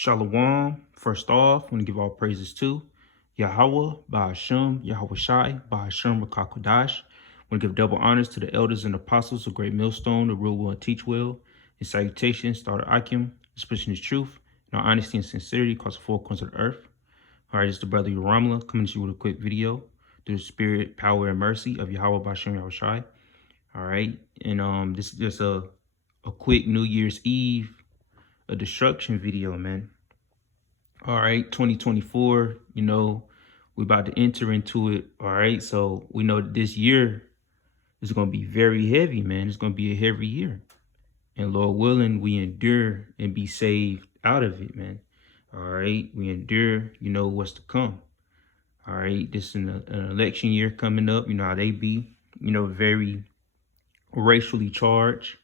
Shalom. First off, I want to give all praises to Yahweh, Ba'ashem, Yahweh Shai, Ba'ashem, Rakakodash. I want to give double honors to the elders and apostles of Great Millstone, the rule well and teach well. In salutations, Starter Akim, expressing his truth, and our honesty and sincerity across the four corners of the earth. All right, it's the brother Yoramla coming to you with a quick video through the spirit, power, and mercy of Yahweh, Ba'ashem, Yahweh Shai. All right, and this is just a quick New Year's Eve, a destruction video, man. All right, 2024, we're about to enter into it. All right, so we know that this year is going to be very heavy, man. It's going to be a heavy year. And Lord willing, we endure and be saved out of it, man. All right, we endure, what's to come. All right, this is an election year coming up. You know how they be, very racially charged.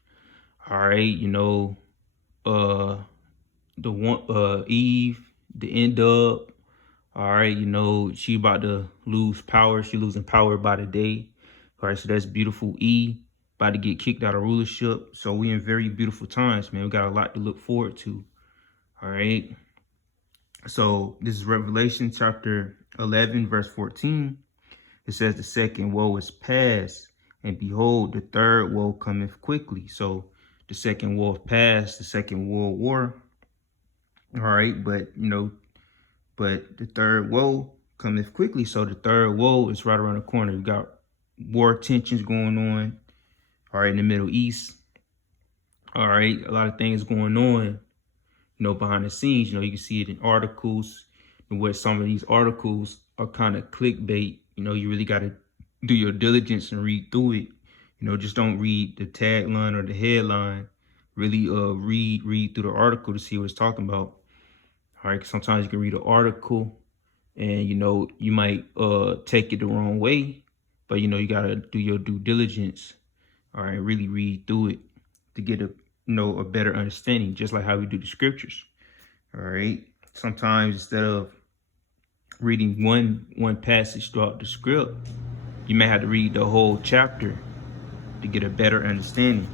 All right, Eve, the end up, all right, she about to lose power. She losing power by the day. All right, so that's beautiful. E about to get kicked out of rulership. So we in very beautiful times, man. We got a lot to look forward to. All right. So this is Revelation chapter 11, verse 14. It says the second woe is past, and behold, the third woe cometh quickly. So the second woe is past, the second world war. All right, but the third woe cometh quickly. So the third woe is right around the corner. You got war tensions going on, all right, in the Middle East. All right, a lot of things going on, behind the scenes. You can see it in articles, and where some of these articles are kind of clickbait. You really got to do your diligence and read through it. Just don't read the tagline or the headline. Really read through the article to see what it's talking about. All right, sometimes you can read an article and, you might take it the wrong way, but, you got to do your due diligence. All right, really read through it to get a better understanding, just like how we do the scriptures. All right, sometimes instead of reading one passage throughout the script, you may have to read the whole chapter to get a better understanding.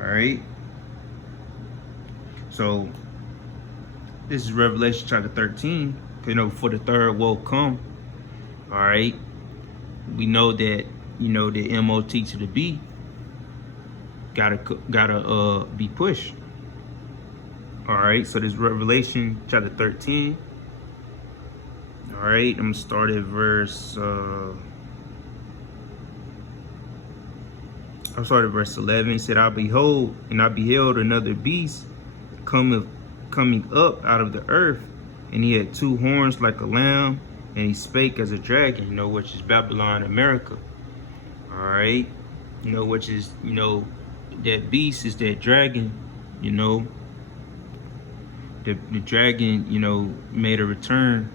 All right, so this is Revelation chapter 13. For the third woe come. All right, we know that the MOT to the B gotta be pushed. All right, so this is Revelation chapter 13. All right, I'm gonna start at verse. I'm sorry, verse 11. It said, I beheld another beast coming up out of the earth, and he had two horns like a lamb, and he spake as a dragon, which is Babylon, America. All right, which is, that beast is that dragon, the dragon, made a return.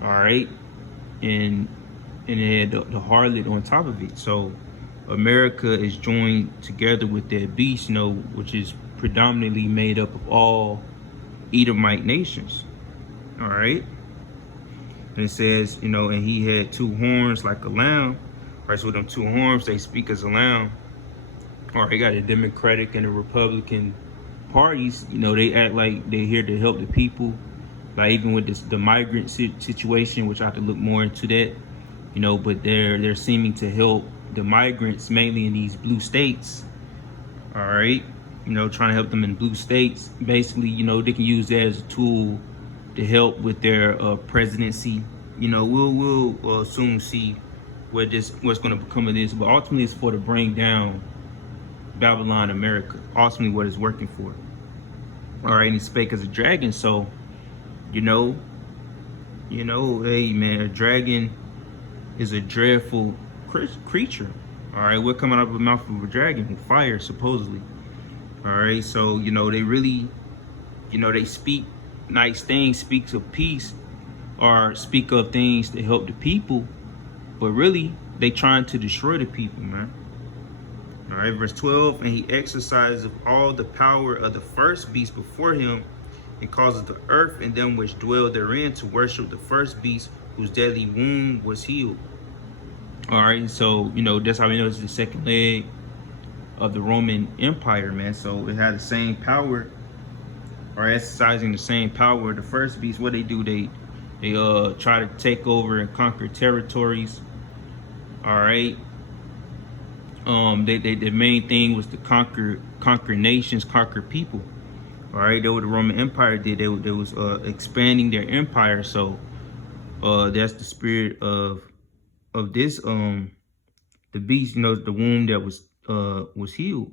All right, and it had the harlot on top of it. So America is joined together with that beast, which is predominantly made up of all Edomite nations. All right, and it says, and he had two horns like a lamb. All right, so with them two horns, they speak as a lamb. All right, you got the Democratic and the Republican parties. They act like they're here to help the people. Like even with the migrant situation, which I have to look more into that. But they're seeming to help the migrants mainly in these blue states. All right, trying to help them in blue states. Basically, they can use that as a tool to help with their presidency. We'll soon see what's going to become of this, but ultimately it's for to bring down Babylon, America. Ultimately, what it's working for. All right, and he spake as a dragon. So, hey man, a dragon is a dreadful creature. All right, what coming out of the mouth of a dragon? Fire, supposedly. All right, so they really, they speak nice things, speak of peace, or speak of things to help the people, but really they trying to destroy the people, man. All right, verse 12, and he exercises of all the power of the first beast before him, and causes the earth and them which dwell therein to worship the first beast, whose deadly wound was healed. All right, so that's how we know it's the second leg of the Roman Empire, man. So it had the same power are exercising the same power. The first beast, what they do, they try to take over and conquer territories. All right. The main thing was to conquer nations, conquer people. All right, that what the Roman Empire did. They was expanding their empire. So that's the spirit of this the beast. You know, the womb that was healed.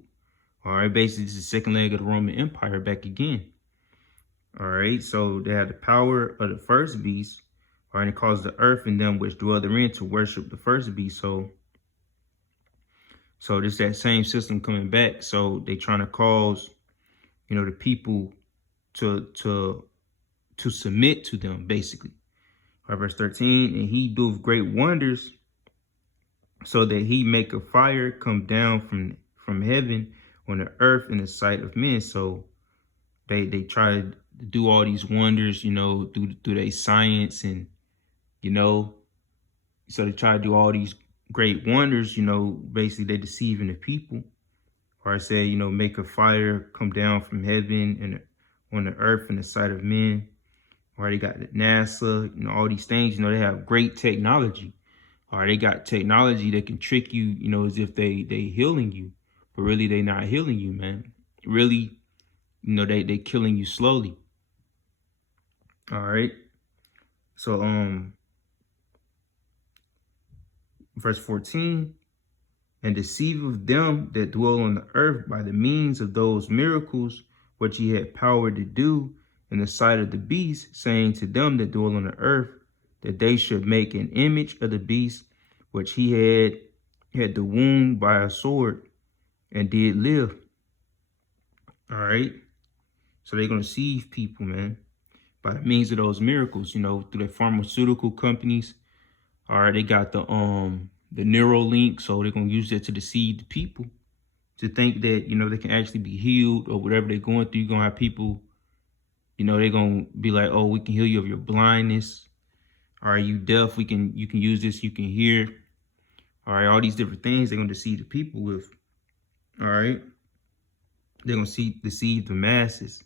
All right, basically it's the second leg of the Roman Empire back again. All right, so they had the power of the first beast. All right, and it caused the earth and them which dwell therein to worship the first beast. So this that same system coming back. So they trying to cause, you know, the people to submit to them, basically. All right, verse 13, and he doeth great wonders, so that he make a fire come down from heaven on the earth in the sight of men. So they try to do all these wonders, you know, through their science, and you know, so they try to do all these great wonders, you know, basically they deceiving the people. Or I say, you know, make a fire come down from heaven and on the earth in the sight of men. Or they got NASA, you know, all these things, you know, they have great technology. Or they got technology that can trick you, you know, as if they healing you, but really they not healing you, man. Really, you know, they killing you slowly. All right. So verse 14, and deceiveth them that dwell on the earth by the means of those miracles which he had power to do in the sight of the beast, saying to them that dwell on the earth that they should make an image of the beast which he had the wound by a sword and did live. All right. So they're going to deceive people, man, by the means of those miracles, you know, through the pharmaceutical companies. All right, they got the Neuralink, so they're gonna use that to deceive the people to think that, you know, they can actually be healed or whatever they're going through. You're gonna have people, you know, they're gonna be like, oh, we can heal you of your blindness. All right, you deaf, you can use this, you can hear. All right, all these different things they're gonna deceive the people with. All right, they're gonna deceive the masses.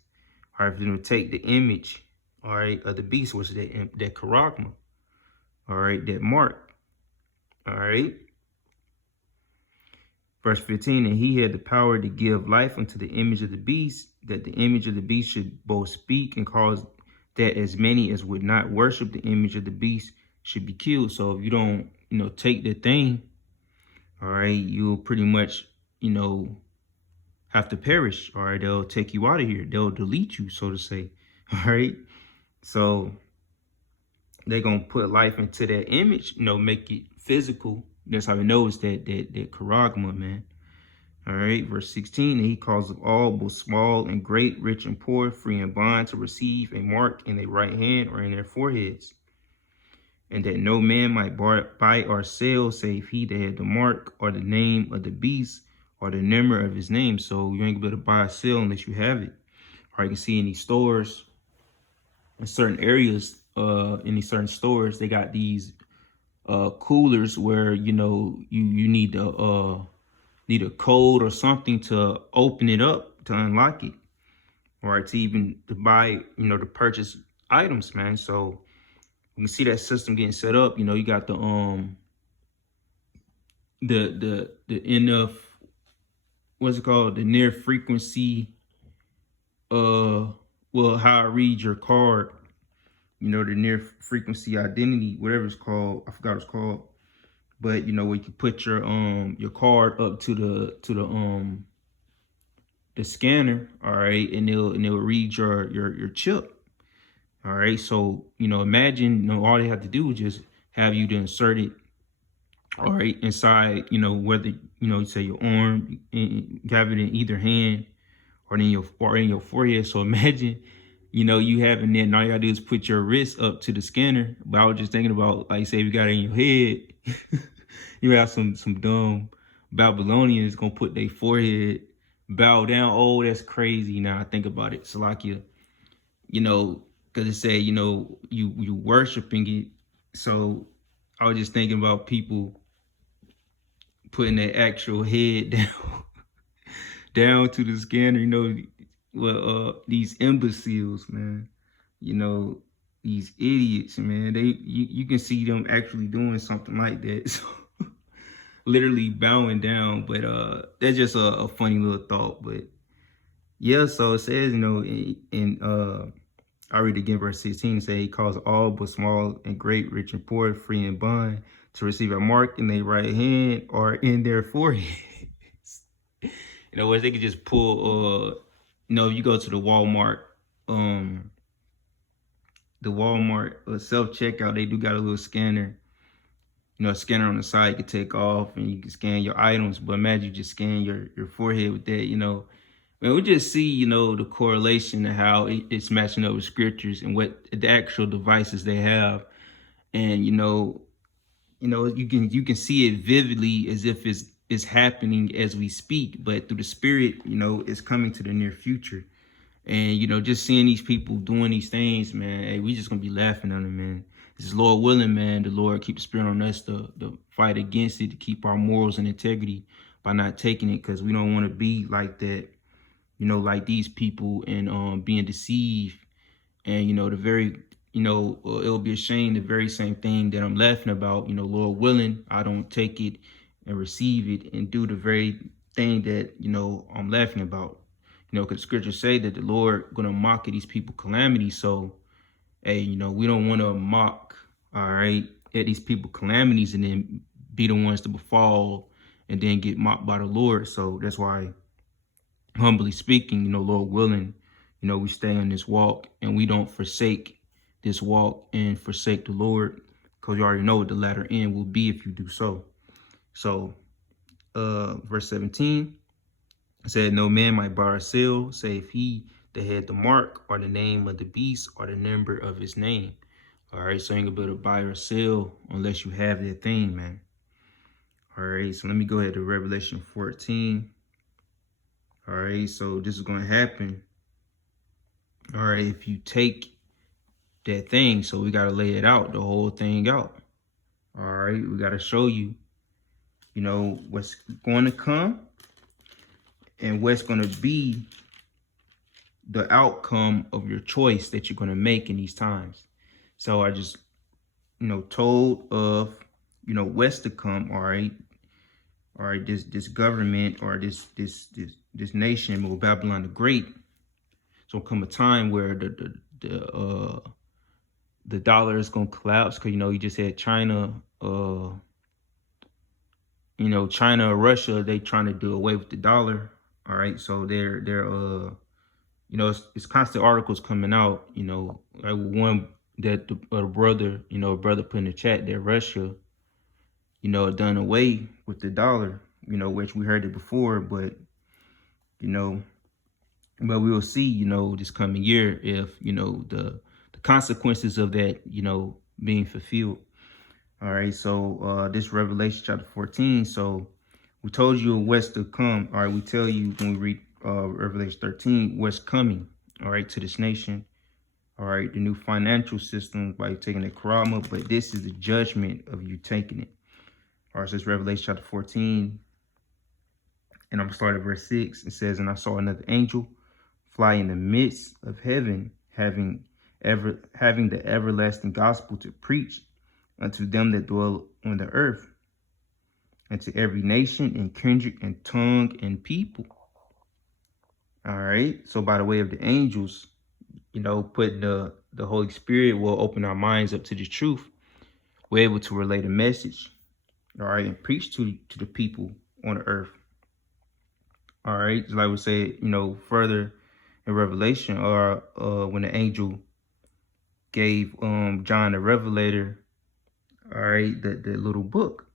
All right, they're gonna take the image, all right, of the beast, which is that charagma. All right, that mark. All right. Verse 15, and he had the power to give life unto the image of the beast, that the image of the beast should both speak and cause that as many as would not worship the image of the beast should be killed. So if you don't, you know, take the thing, all right, you'll pretty much, you know, have to perish. All right, they'll take you out of here. They'll delete you, so to say. All right. So they're gonna put life into that image, you know, make it physical. That's how we know it's that charagma, man. All right, verse 16, and he causeth all, both small and great, rich and poor, free and bond, to receive a mark in their right hand or in their foreheads, and that no man might buy or sell save he that had the mark or the name of the beast or the number of his name. So you ain't gonna be able to buy or sell unless you have it. Or you can see in these stores, in certain areas, in these certain stores, they got these coolers where, you know, you need a code or something to open it up, to unlock it, or to buy, you know, to purchase items, man. So you can see that system getting set up. You know, you got the NF, what's it called, the near frequency, well, how I read your card, you know, the near frequency identity, whatever it's called, I forgot what it's called. But you know, where you can put your card up to the scanner, all right, and it'll read your chip. All right. So, you know, imagine, you know, all they have to do is just have you to insert it, all right, inside, you know, whether, you know, say your arm, and have it in either hand or in your forehead. So imagine, you know, you having that, and all you gotta do is put your wrist up to the scanner. But I was just thinking about, like, say if you got it in your head, you have some dumb Babylonians gonna put their forehead, bow down. Oh, that's crazy. Now I think about it, Salakia, you know, because it said, you know, you worshiping it. So I was just thinking about people putting their actual head down to the scanner, you know, these imbeciles, man. You know, these idiots, man. You can see them actually doing something like that. So literally bowing down. But that's just a funny little thought. But yeah, so it says, I read again verse 16, it say he calls all but small and great, rich and poor, free and bond, to receive a mark in their right hand or in their foreheads. Where they could just pull if you go to the Walmart self-checkout, they do got a little scanner, a scanner on the side you can take off and you can scan your items. But imagine you just scan your forehead with that. Man, we just see, the correlation and how it's matching up with scriptures and what the actual devices they have. And, you can see it vividly as if it's happening as we speak, but through the spirit, it's coming to the near future. And, just seeing these people doing these things, man, hey, we just gonna be laughing at them, man. This is Lord willing, man. The Lord keep the spirit on us to fight against it, to keep our morals and integrity by not taking it, because we don't want to be like that, like these people, and being deceived. And, it'll be a shame, the very same thing that I'm laughing about, Lord willing, I don't take it and receive it and do the very thing that, I'm laughing about. Because scriptures say that the Lord gonna mock at these people calamity. So, hey, we don't want to mock, all right, at these people calamities and then be the ones to befall and then get mocked by the Lord. So that's why, humbly speaking, Lord willing, we stay on this walk and we don't forsake this walk and forsake the Lord, because you already know what the latter end will be if you do so. So, verse 17 said, no man might bar or sell, save he that had the mark or the name of the beast or the number of his name. All right, so you ain't gonna be able to buy or sell unless you have that thing, man. All right, so let me go ahead to Revelation 14. All right, so this is going to happen. All right, if you take that thing, so we got to lay it out, the whole thing out. All right, we got to show you, what's going to come and what's going to be the outcome of your choice that you're going to make in these times. So I just, told of, what's to come. All right, this government or this nation, Babylon the Great. So come a time where the dollar is gonna collapse, because you just had China, China or Russia, they trying to do away with the dollar. All right, so they're it's constant articles coming out. Like one that the brother, brother put in the chat that Russia, done away with the dollar. Which we heard it before, but but we will see, this coming year if the consequences of that, being fulfilled. All right, so this Revelation chapter 14. So we told you what's to come. All right, we tell you when we read Revelation 13 what's coming. All right, to this nation. All right, the new financial system by taking the Karama, but this is the judgment of you taking it. All right, so it's Revelation chapter 14, and I'm gonna start at verse 6. It says, and I saw another angel fly in the midst of heaven, having the everlasting gospel to preach unto them that dwell on the earth, and to every nation and kindred and tongue and people. All right. So by the way of the angels, putting the Holy Spirit will open our minds up to the truth. We're able to relay the message. All right, and preach to the people on the earth. All right, just like we say, further in Revelation, or when the angel gave John the Revelator, all right, the little book,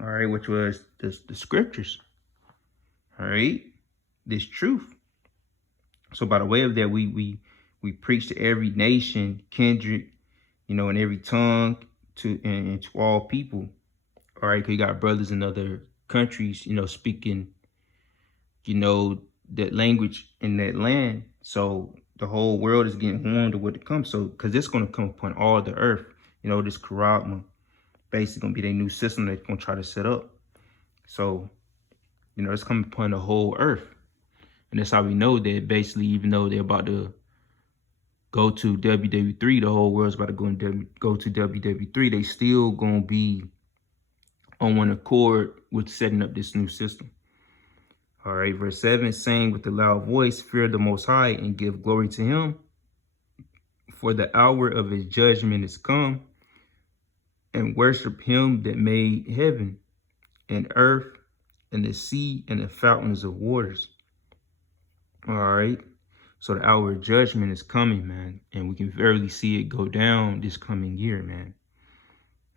all right, which was the scriptures, all right, this truth. So by the way of that, we preach to every nation, kindred, in every tongue, and to all people. All right, because you got brothers in other countries, speaking, that language in that land. So the whole world is getting warned of what to come. So, because it's going to come upon all the earth, this Karama basically going to be their new system they're going to try to set up. So, it's coming upon the whole earth. And that's how we know that basically, even though they're about to go to WW3, the whole world's about to go to WW3, they still gonna be on one accord with setting up this new system. All right, verse 7, saying with a loud voice, fear the Most High and give glory to him, for the hour of his judgment is come, and worship him that made heaven and earth and the sea and the fountains of waters. All right. So the hour of judgment is coming, man. And we can verily see it go down this coming year, man.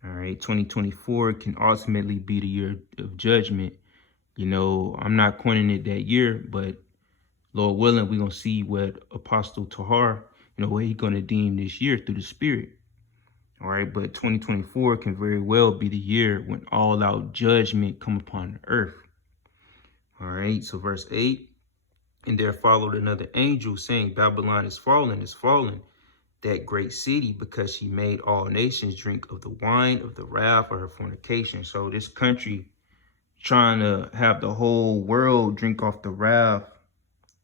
All right. 2024 can ultimately be the year of judgment. You know, I'm not coining it that year, but Lord willing, we're going to see what Apostle Tahar, what he's going to deem this year through the Spirit. All right. But 2024 can very well be the year when all out judgment come upon the earth. All right. So verse 8. And there followed another angel saying, Babylon is fallen, that great city, because she made all nations drink of the wine of the wrath of her fornication. So this country trying to have the whole world drink off the wrath,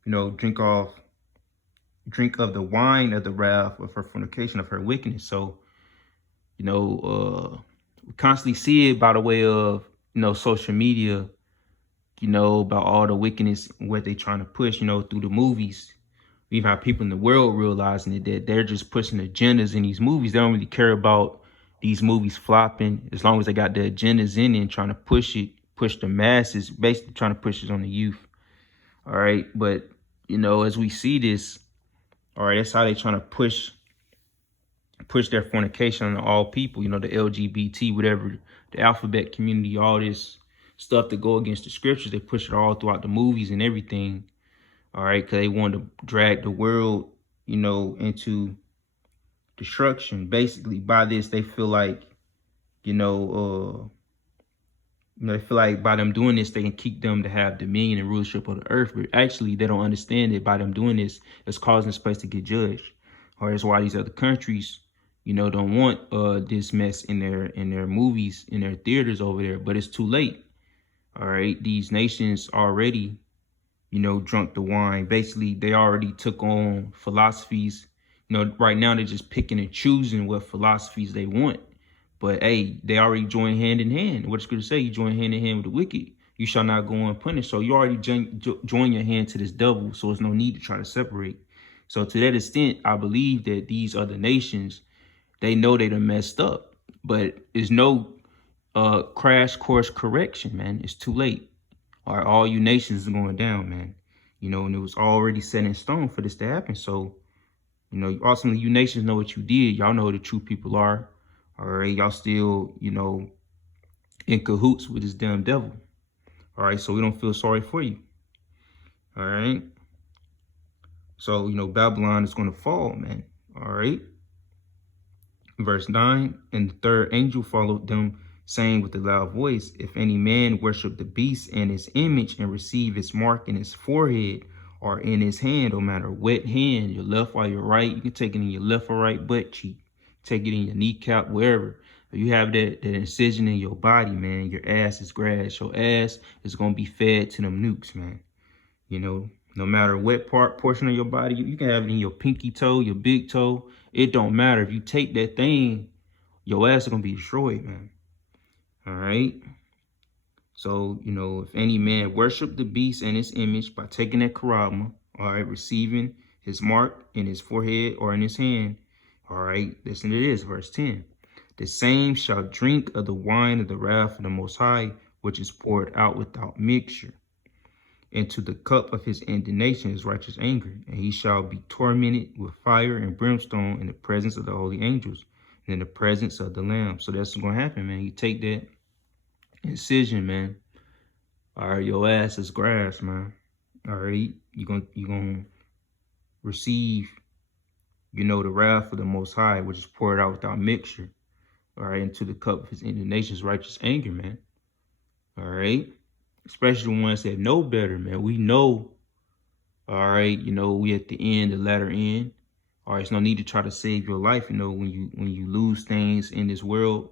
drink of the wine of the wrath of her fornication, of her wickedness. So, we constantly see it by the way of, social media, about all the wickedness, what they trying to push, through the movies. We even have people in the world realizing that they're just pushing agendas in these movies. They don't really care about these movies flopping, as long as they got the agendas in it and trying to push the masses, basically trying to push it on the youth. All right. But, as we see this, all right, that's how they trying to push their fornication on all people, the LGBT, whatever, the alphabet community, all this stuff to go against the scriptures. They push it all throughout the movies and everything. All right, because they want to drag the world, into destruction. Basically, by this, they feel like, they feel like by them doing this, they can keep them to have dominion and rulership of the earth. But actually, they don't understand that by them doing this, it's causing this place to get judged. Or that's why these other countries, don't want this mess in their movies, in their theaters over there. But it's too late. All right, these nations already, drunk the wine. Basically, they already took on philosophies. Right now they're just picking and choosing what philosophies they want. But hey, they already join hand in hand. What it's going to say, you join hand in hand with the wicked, you shall not go unpunished. So you already join your hand to this devil. So there's no need to try to separate. So to that extent, I believe that these other nations, they know they done messed up, but there's no crash course correction, man. It's too late. All you nations are going down, man. And it was already set in stone for this to happen. So, ultimately, you nations know what you did. Y'all know who the true people are. All right, y'all still, in cahoots with this damn devil. All right, so we don't feel sorry for you. All right. So, Babylon is going to fall, man. All right. Verse 9, and the third angel followed them, saying with a loud voice, if any man worship the beast and his image and receive his mark in his forehead or in his hand, no matter what hand, your left or your right, you can take it in your left or right butt cheek, take it in your kneecap, wherever. If you have that incision in your body, man, your ass is grass. Your ass is going to be fed to them nukes, man. No matter what portion of your body, you can have it in your pinky toe, your big toe. It don't matter. If you take that thing, your ass is going to be destroyed, man. All right. So, if any man worship the beast and his image by taking that karama, all right, receiving his mark in his forehead or in his hand, all right, listen to this, verse 10. The same shall drink of the wine of the wrath of the Most High, which is poured out without mixture, into the cup of his indignation, his righteous anger, and he shall be tormented with fire and brimstone in the presence of the holy angels and in the presence of the Lamb. So that's what's going to happen, man. You take that incision, man. All right, your ass is grass, man. All right, you're gonna receive, the wrath of the Most High, which is poured out without mixture. All right, into the cup of his indignation, his righteous anger, man. All right. Especially the ones that know better, man. We know, all right, we at the end, the latter end. All right, there's no need to try to save your life. When you lose things in this world,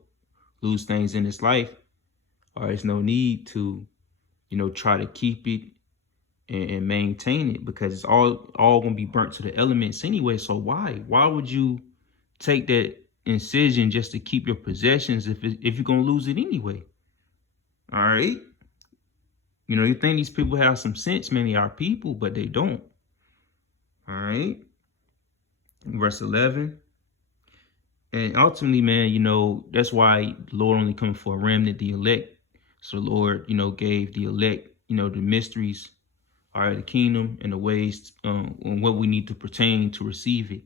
lose things in this life, all right, there's no need to, try to keep it and maintain it, because it's all gonna be burnt to the elements anyway. So why would you take that incision just to keep your possessions if you're gonna lose it anyway? All right. You know, you think these people have some sense, many are people, but they don't. All right. Verse 11. And ultimately, man, you know, that's why the Lord only comes for a remnant, the elect. So the Lord, you know, gave the elect, you know, the mysteries, all right, the kingdom and the ways on what we need to pertain to receive it.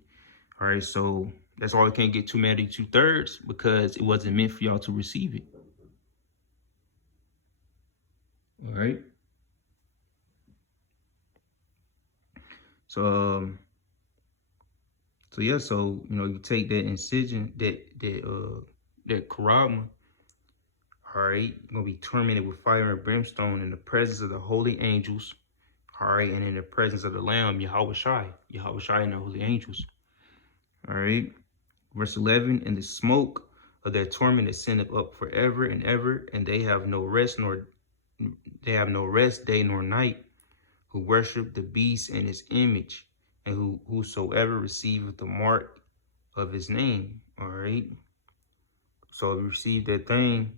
All right. So that's why we can't get too mad at 2/3, because it wasn't meant for y'all to receive it. All right. So, yeah, so, you know, you take that incision, that charagma, all right, you're going to be tormented with fire and brimstone in the presence of the holy angels, all right, and in the presence of the Lamb, Yahweh Shai and the holy angels, all right. Verse 11, and the smoke of their torment is sent up forever and ever, and they have no rest, day nor night, who worship the beast and his image, and whosoever receiveth the mark of his name. All right. So if you receive that thing,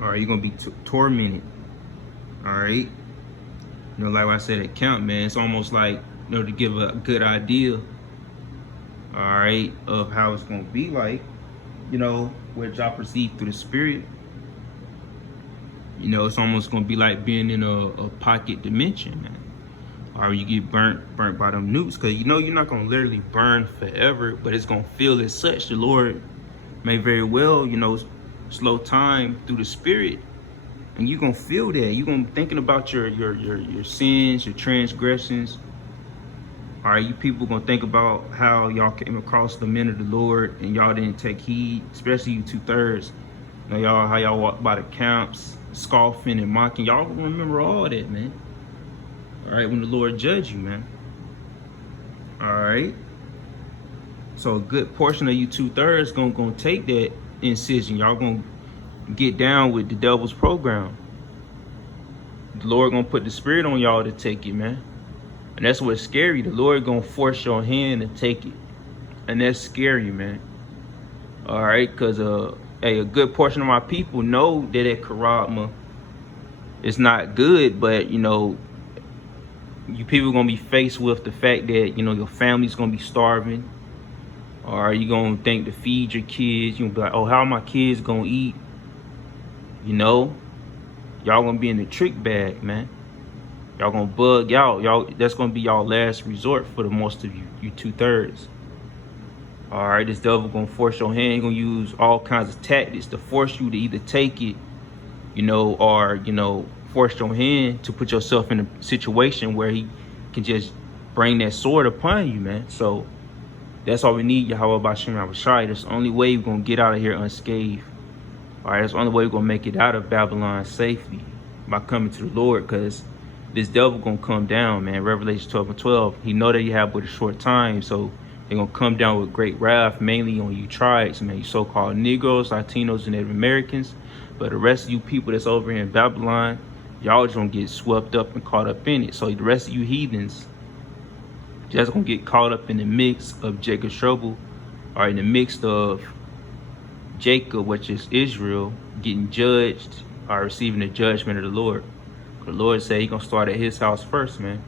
all right, you're gonna be tormented. All right. You know, like I said at camp, man, it's almost like, you know, to give a good idea, all right, of how it's gonna be like, you know, which I perceive through the spirit. You know, it's almost gonna be like being in a pocket dimension, man. Or you get burnt by them nukes, because you know you're not gonna literally burn forever, but it's gonna feel as such. The Lord may very well, you know, slow time through the spirit, and you're gonna feel that. You're gonna be thinking about your sins, your transgressions. All right, you people gonna think about how y'all came across the men of the Lord and y'all didn't take heed, especially you 2/3. You know, how y'all walked by the camps, scoffing and mocking. Y'all gonna remember all that, man. All right, when the Lord judge you, man. All right. So a good portion of you 2/3 gonna take that incision. Y'all gonna get down with the devil's program. The Lord gonna put the spirit on y'all to take it, man. And that's what's scary. The Lord gonna force your hand to take it. And that's scary, man. All right, because hey, a good portion of my people know that charagma is not good, but you know, you people gonna be faced with the fact that, you know, your family's gonna be starving. Or you gonna think to feed your kids. You gonna be like, oh, how are my kids gonna eat? You know, y'all gonna be in the trick bag, man. Y'all gonna bug out. That's gonna be y'all last resort for the most of you 2/3. All right, this devil gonna force your hand. He gonna use all kinds of tactics to force you to either take it, you know, or, you know, force your hand to put yourself in a situation where he can just bring that sword upon you, man. So that's all we need, Yahweh B'Shem Yahushai. That's the only way we're going to get out of here unscathed. All right, that's the only way we're going to make it out of Babylon safely, by coming to the Lord, because this devil going to come down, man. Revelation 12:12. He know that you have but a short time, so they're going to come down with great wrath, mainly on you tribes, man, you so-called Negroes, Latinos, and Native Americans. But the rest of you people that's over here in Babylon, y'all just going to get swept up and caught up in it. So the rest of you heathens, just gonna get caught up in the mix of Jacob's trouble, or in the mix of Jacob, which is Israel, getting judged or receiving the judgment of the Lord. The Lord said he gonna start at his house first, man.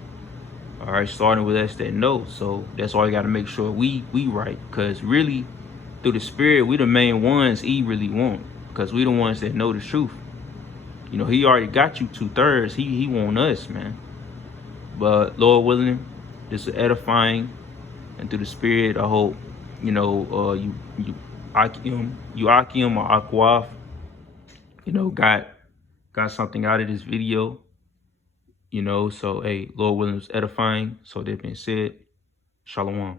All right, starting with us that know. So that's why we gotta make sure we right, because really, through the spirit, we the main ones he really want, because we the ones that know the truth. You know, he already got you 2/3. He want us, man. But Lord willing, this is edifying, and through the spirit, I hope, you know, you Akim or Akwaf, you know, got something out of this video, you know. So hey, Lord willing, it's edifying. So that being said, Shalom.